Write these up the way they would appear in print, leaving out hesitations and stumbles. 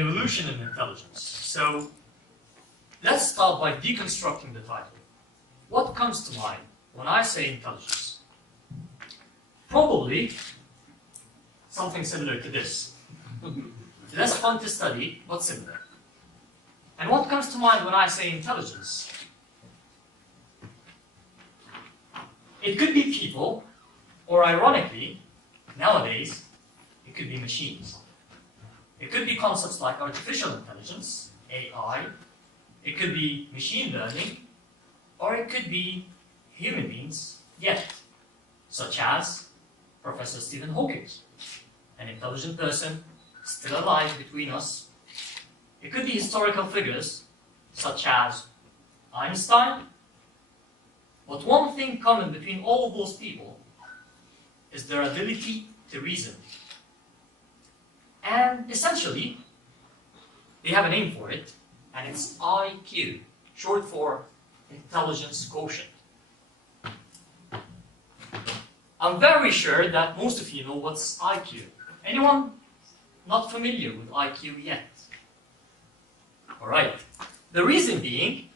an evolution in intelligence. So let's start by deconstructing the title. What comes to mind when I say intelligence? Probably something similar to this. Less fun to study, but similar. And what comes to mind when I say intelligence? It could be people, or ironically, nowadays, it could be machines. It could be concepts like artificial intelligence, AI. It could be machine learning, or it could be human beings yet, such as Professor Stephen Hawking, an intelligent person still alive between us. It could be historical figures, such as Einstein. But one thing common between all of those people is their ability to reason. And essentially, they have a name for it, and it's IQ, short for intelligence quotient. I'm very sure that most of you know what's IQ. Anyone not familiar with IQ yet? Alright. The reason being,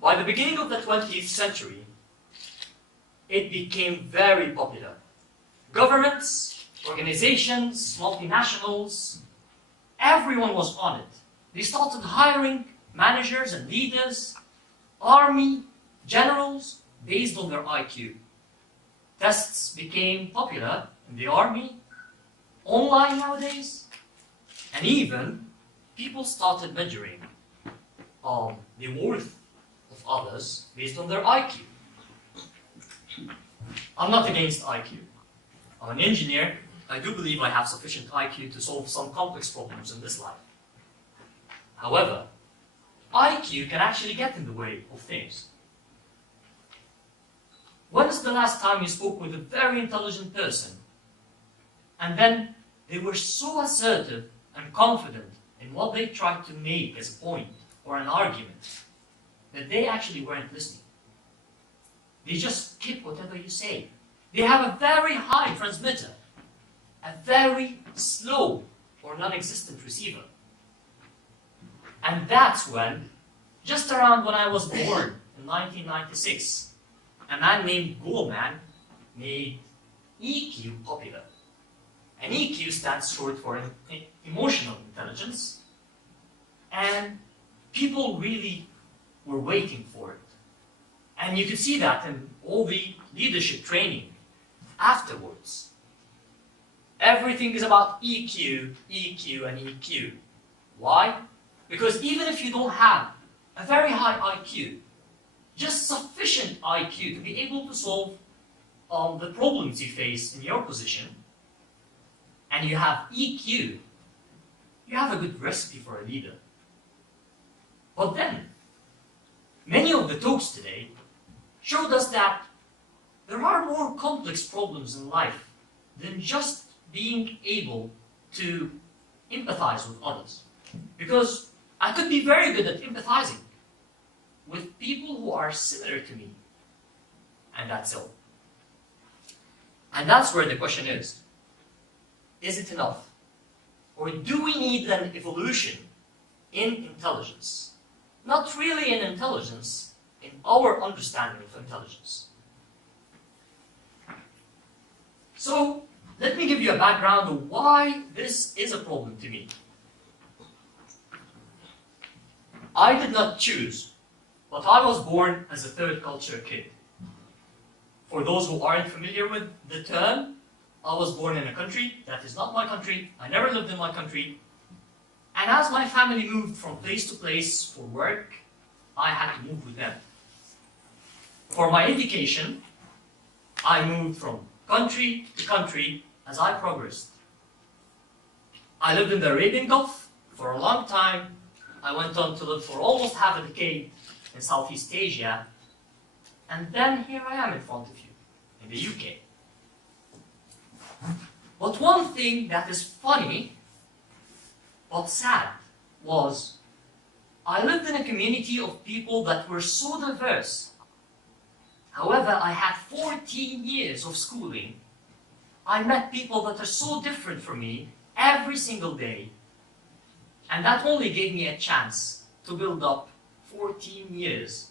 by the beginning of the 20th century, it became very popular. Governments, organizations, multinationals, everyone was on it. They started hiring managers and leaders, army, generals, based on their IQ. Tests became popular in the army, online nowadays, and even people started measuring the worth of others based on their IQ. I'm not against IQ. I'm an engineer. I do believe I have sufficient IQ to solve some complex problems in this life. However, IQ can actually get in the way of things. When is the last time you spoke with a very intelligent person and then they were so assertive and confident in what they tried to make as a point or an argument that they actually weren't listening? They just skip whatever you say. They have a very high transmitter, a very slow or non-existent receiver. And that's when, just around when I was born in 1996, a man named Goleman made EQ popular. And EQ stands short for emotional intelligence, and people really were waiting for it. And you could see that in all the leadership training afterwards. Everything is about EQ, EQ, and EQ. Why? Because even if you don't have a very high IQ, just sufficient IQ to be able to solve the problems you face in your position, and you have EQ, you have a good recipe for a leader. But then, many of the talks today showed us that there are more complex problems in life than just being able to empathize with others. Because I could be very good at empathizing with people who are similar to me, and that's all. And that's where the question is it enough? Or do we need an evolution in intelligence? Not really in intelligence, in our understanding of intelligence. So, let me give you a background of why this is a problem to me. I did not choose, but I was born as a third culture kid. For those who aren't familiar with the term, I was born in a country that is not my country. I never lived in my country. And as my family moved from place to place for work, I had to move with them. For my education, I moved from country to country as I progressed. I lived in the Arabian Gulf for a long time. I went on to live for almost half a decade in Southeast Asia. And then here I am in front of you, in the UK. But one thing that is funny, but sad, was I lived in a community of people that were so diverse. However, I had 14 years of schooling. I met people that are so different from me every single day. And that only gave me a chance to build up 14 years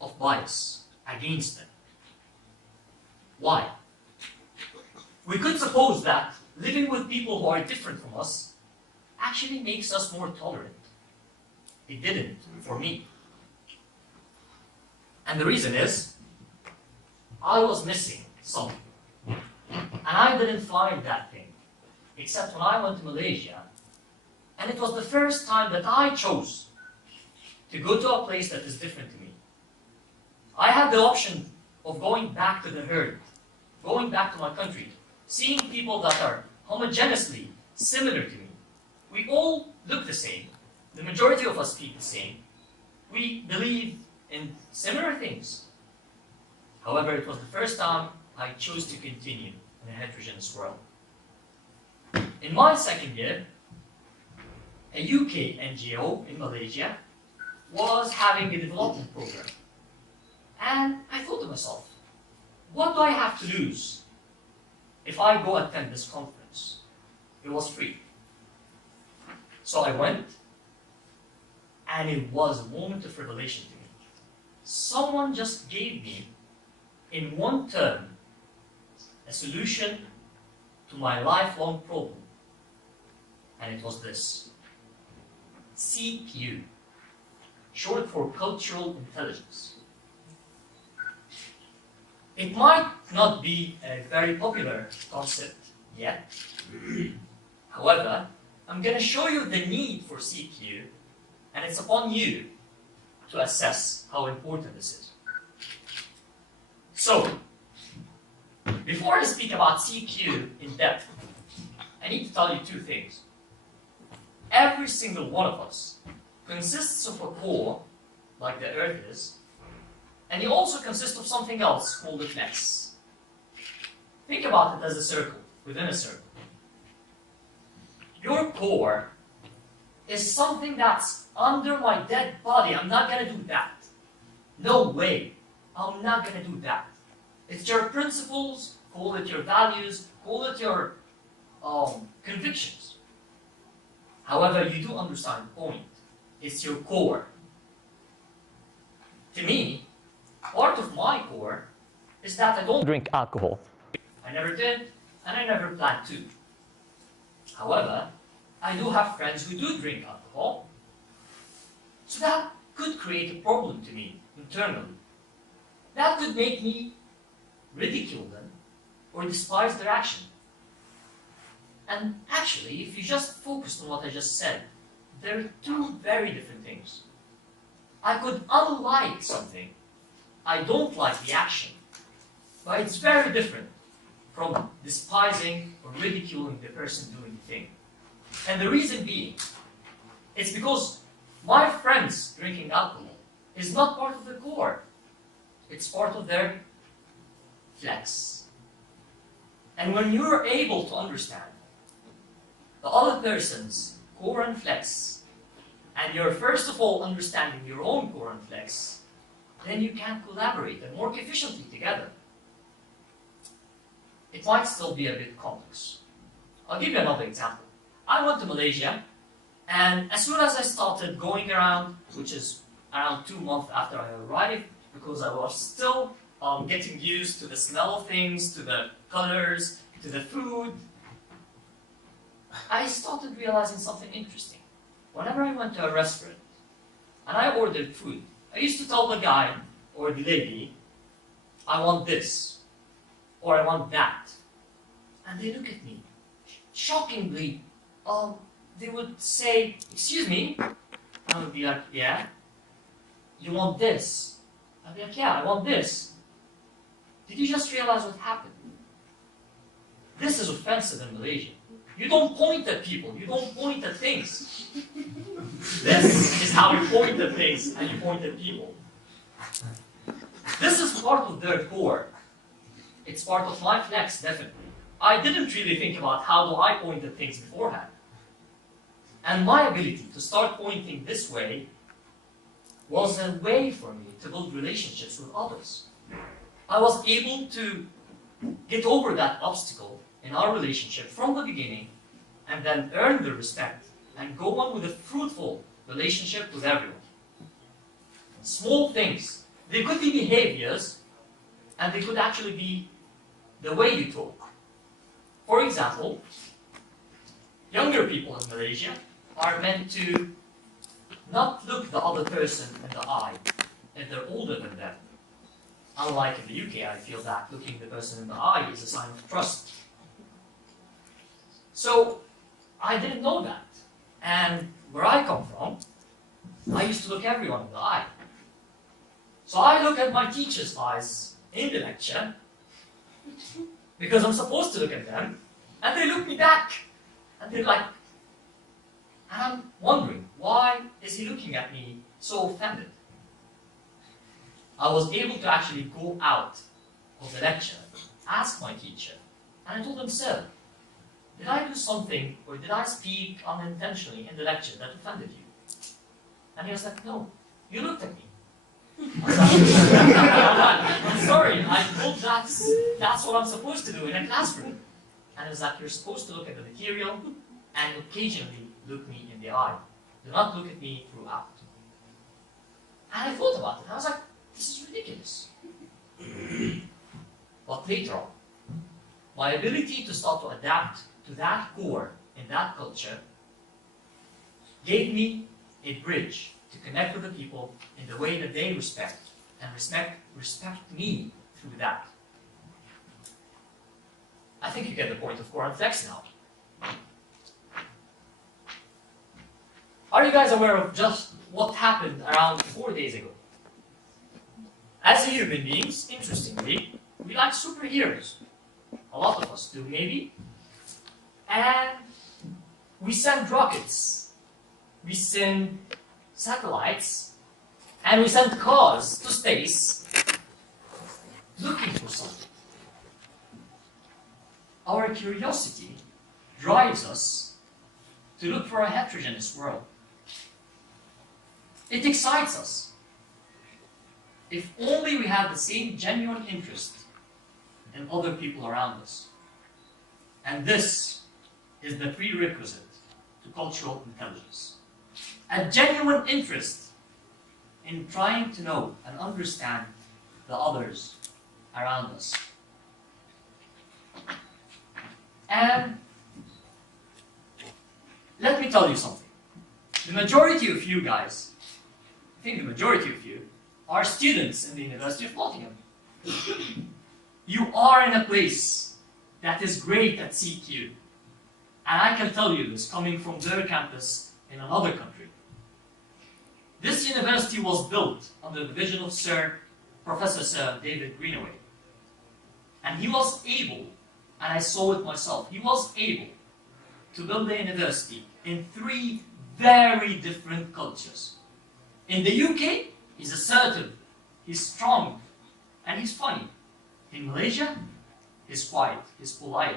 of bias against them. Why? We could suppose that living with people who are different from us actually makes us more tolerant. It didn't for me. And the reason is, I was missing something. And I didn't find that thing, except when I went to Malaysia. And it was the first time that I chose to go to a place that is different to me. I had the option of going back to the herd, going back to my country, seeing people that are homogeneously similar to me. We all look the same. The majority of us speak the same. We believe in similar things. However, it was the first time I chose to continue in a heterogeneous world. In my second year, a UK NGO in Malaysia was having a development program. And I thought to myself, what do I have to lose if I go attend this conference? It was free. So I went, and it was a moment of revelation to me. Someone just gave me, in one term, a solution to my lifelong problem. And it was this: CQ, short for cultural intelligence. It might not be a very popular concept yet. However, I'm going to show you the need for CQ, and it's upon you to assess how important this is. So, before I speak about CQ in depth, I need to tell you two things. Every single one of us consists of a core, like the Earth is, and it also consists of something else called a flex. Think about it as a circle, within a circle. Your core is something that's under my dead body. I'm not going to do that. No way. I'm not going to do that. It's your principles, call it your values, call it your convictions. However, you do understand the point. It's your core. To me, part of my core is that I don't drink alcohol. I never did, and I never plan to. However, I do have friends who do drink alcohol. So that could create a problem to me internally. That could make me ridicule them or despise their action. And actually, if you just focus on what I just said, there are two very different things. I could unlike something. I don't like the action. But it's very different from despising or ridiculing the person doing the thing. And the reason being, it's because my friends drinking alcohol is not part of the core. It's part of their flex. And when you're able to understand the other person's core and flex, and you're first of all understanding your own core and flex, then you can collaborate and work efficiently together. It might still be a bit complex. I'll give you another example. I went to Malaysia, and as soon as I started going around, which is around 2 months after I arrived, because I was still getting used to the smell of things, to the colors, to the food, I started realizing something interesting. Whenever I went to a restaurant and I ordered food, I used to tell the guy or the lady, I want this, or I want that. And they look at me. Shockingly, they would say, excuse me. I would be like, yeah. You want this? I'd be like, yeah, I want this. Did you just realize what happened? This is offensive in Malaysia. You don't point at people. You don't point at things. This is how you point at things, and you point at people. This is part of their core. It's part of my flex, definitely. I didn't really think about how do I point at things beforehand. And my ability to start pointing this way was a way for me to build relationships with others. I was able to get over that obstacle in our relationship from the beginning, and then earn the respect and go on with a fruitful relationship with everyone. Small things. They could be behaviors, and they could actually be the way you talk. For example, younger people in Malaysia are meant to not look the other person in the eye if they're older than them. Unlike in the UK, I feel that looking the person in the eye is a sign of trust. So, I didn't know that. And where I come from, I used to look everyone in the eye. So I look at my teacher's eyes in the lecture, because I'm supposed to look at them, and they look me back. And they're like, and I'm wondering, why is he looking at me so offended? I was able to actually go out of the lecture, ask my teacher, and I told him, sir, did I do something, or did I speak unintentionally in the lecture that offended you? And he was like, no, you looked at me. I'm sorry, I thought that's what I'm supposed to do in a classroom. And it was like, you're supposed to look at the material and occasionally look me in the eye. Do not look at me throughout. And I thought about it, and I was like, this is ridiculous. But later on, my ability to start to adapt to that core in that culture gave me a bridge to connect with the people in the way that they respect, and respect me through that. I think you get the point of core and flex now. Are you guys aware of just what happened around 4 days ago? As human beings, interestingly, we like superheroes. A lot of us do, maybe. And we send rockets. We send satellites. And we send cars to space looking for something. Our curiosity drives us to look for a heterogeneous world. It excites us. If only we had the same genuine interest in other people around us. And this is the prerequisite to cultural intelligence. A genuine interest in trying to know and understand the others around us. And let me tell you something. The majority of you guys, I think the majority of you, are students in the University of Nottingham. You are in a place that is great at CQ. And I can tell you this coming from their campus in another country. This university was built under the vision of Professor Sir David Greenaway. And he was able, and I saw it myself, he was able to build a university in 3 very different cultures. In the UK, he's assertive, he's strong, and he's funny. In Malaysia, he's quiet, he's polite.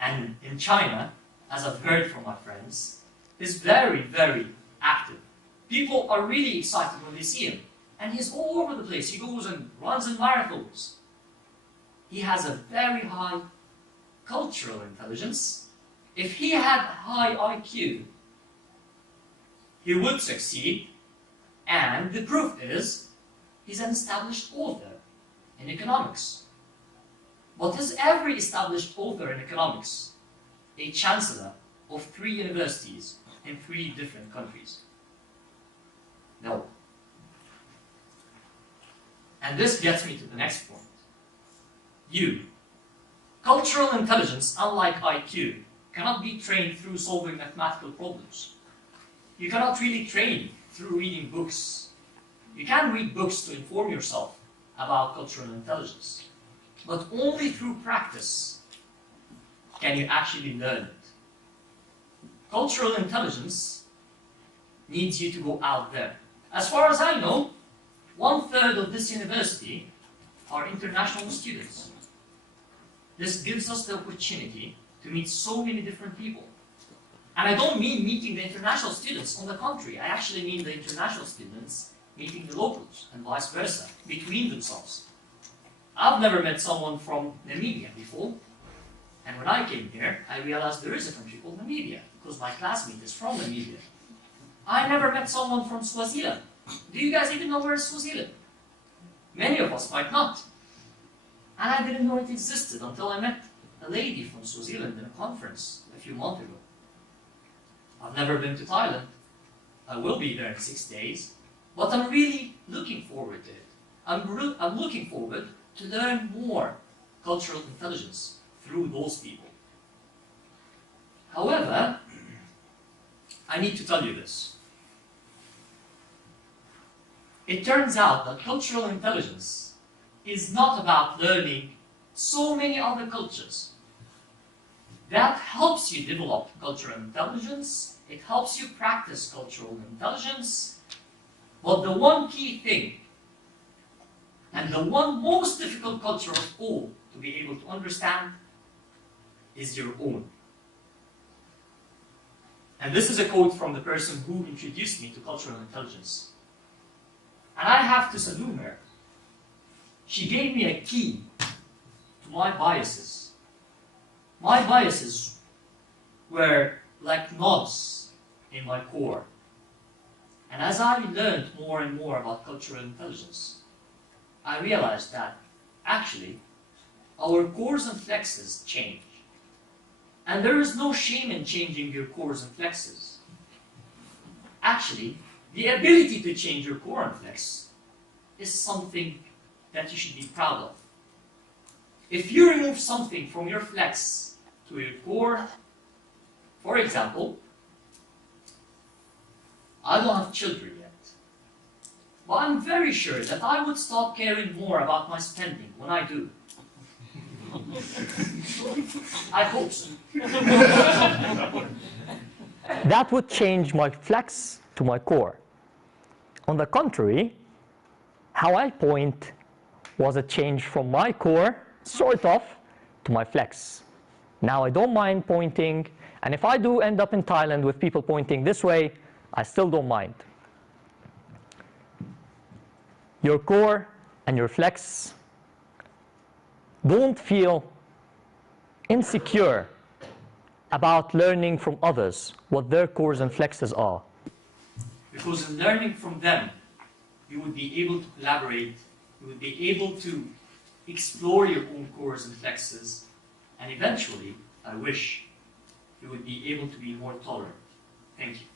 And in China, as I've heard from my friends, he's very, very active. People are really excited when they see him. And he's all over the place. He goes and runs in marathons. He has a very high cultural intelligence. If he had high IQ, he would succeed. And the proof is, he's an established author in economics. But is every established author in economics a chancellor of 3 universities in 3 different countries? No. And this gets me to the next point. Cultural intelligence, unlike IQ, cannot be trained through solving mathematical problems. You cannot really train through reading books. You can read books to inform yourself about cultural intelligence. But only through practice can you actually learn it. Cultural intelligence needs you to go out there. As far as I know, 1/3 of this university are international students. This gives us the opportunity to meet so many different people. And I don't mean meeting the international students, on the contrary, I actually mean the international students meeting the locals, and vice versa, between themselves. I've never met someone from Namibia before, And when I came here, I realized there is a country called Namibia, because my classmate is from Namibia. I never met someone from Swaziland. Do you guys even know where is Swaziland? Many of us might not. And I didn't know it existed until I met a lady from Swaziland in a conference a few months ago. I've never been to Thailand. I will be there in 6 days. But I'm really looking forward to it. I'm looking forward to learn more cultural intelligence through those people. However, I need to tell you this. It turns out that cultural intelligence is not about learning so many other cultures. That helps you develop cultural intelligence, it helps you practice cultural intelligence, but the one key thing, and the one most difficult culture of all to be able to understand, is your own. And this is a quote from the person who introduced me to cultural intelligence. And I have to salute her. She gave me a key to my biases. My biases were like knobs in my core. And as I learned more and more about cultural intelligence, I realized that actually our cores and flexes change. And there is no shame in changing your cores and flexes. Actually, the ability to change your core and flex is something that you should be proud of. If you remove something from your flex to your core, for example, I don't have children yet, but I'm very sure that I would start caring more about my spending when I do. I hope so. That would change my flex to my core. On the contrary, how I point was a change from my core, sort of, to my flex. Now I don't mind pointing, and if I do end up in Thailand with people pointing this way, I still don't mind. Your core and your flex, don't feel insecure about learning from others what their cores and flexes are. Because in learning from them, you would be able to collaborate, you would be able to explore your own cores and flexes, and eventually, I wish, you would be able to be more tolerant. Thank you.